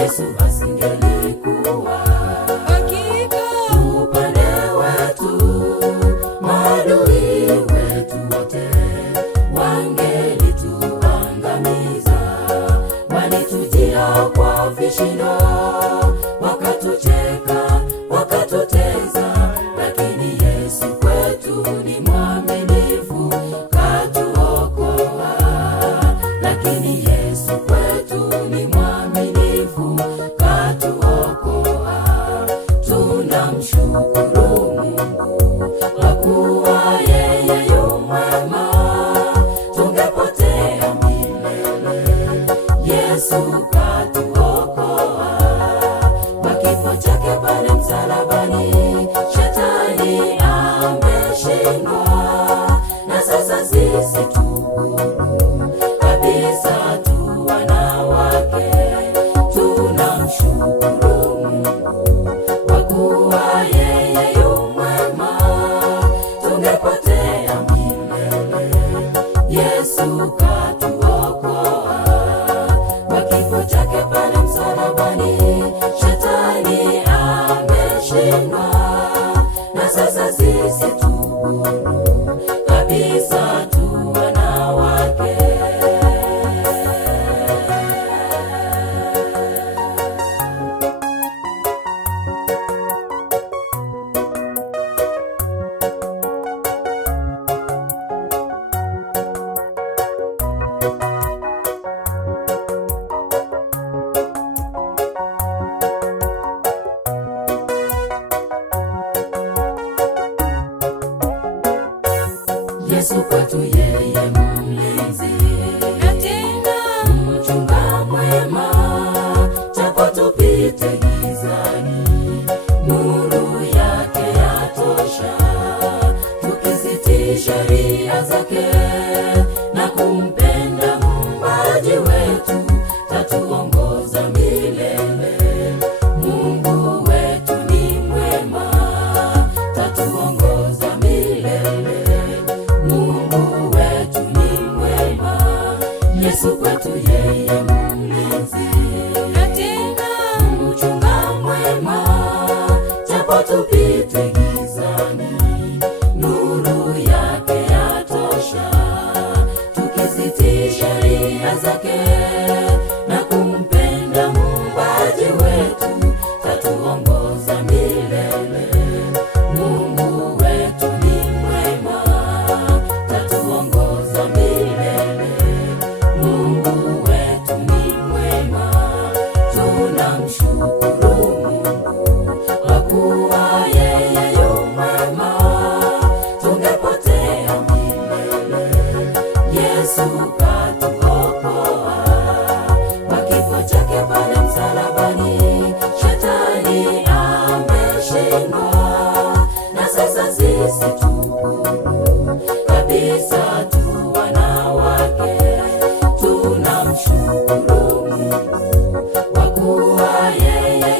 Yesu asingelikuwa hakika upande wetu, maadui wetu wote wangelituangamiza. Walitujia kwa vishindo, wakatucheka, wakatuteza, lakini Yesu kwetu ni mwaminifu, katuokoa. Lakini Yesu kwetu ni mwaminifu, katuokoa. Tunamshukuru Mungu kwa kuwa yeye yu mwema, tungepotea milele. Yesu katuokoa kwa kifo chake pale msalabani. Shetani ameshindwa, na sasa sisi tu huru kabisa, tu wana wake. Tunamshukuru Mungu kwa kuwa yeye yu mwema, tungepotea milele. Yesu katuokoa kwa kifo chake pale msalabani. Shetani ameshindwa, na sasa sisi tu huru kabisa, tu wana wake. Yesu kwetu yeye mlinzi, na tena mchunga mwema, japo tupite gizani, nuru yake yatosha. Tukizitii sheria zake na kumpenda Muumbaji wetu, tatuongoza milele. Mungu wetu ni mwema, tatuongoza milele. Mungu wetu ni mwema. Yesu kwetu yeye mlinzi, na tena mchunga mwema, japo tupite gizani, nuru yake yatosha. Tukizitii sheria zake na kumpenda Muumbaji wetu, tatuongoza milele. Mungu wetu ni mwema, tatuongoza milele. Mungu wetu ni mwema. Tunamshukuru Mungu kwa kuwa yeye yu mwema, tungepotea milele. Yesu katuokoa kwa kifo chake pale msalabani. Shetani ameshindwa, na sasa sisi tu huru kabisa, tu wana wake. Tunamshukuru Mungu kwa kuwa yeye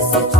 sisi